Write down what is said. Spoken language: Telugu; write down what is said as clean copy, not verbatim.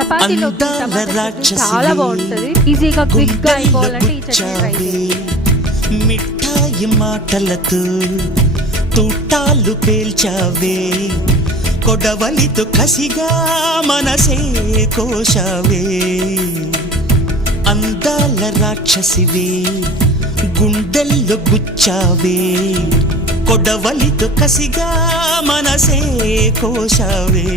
చపాతీలో చాలా బాగుంటుంది. ఈజీగా క్విక్ గా అయిపోవాలంటే ఈ చట్నీ ట్రై చేయండి. మిఠాయి మాటలతో తూటాలు పేల్చావే, కొడవలితో కసిగా మనసే కోశావే. అందాల రాక్షసివే, గుండెల్లో గుచ్చావే, కొడవలితో కసిగా మనసే కోశావే.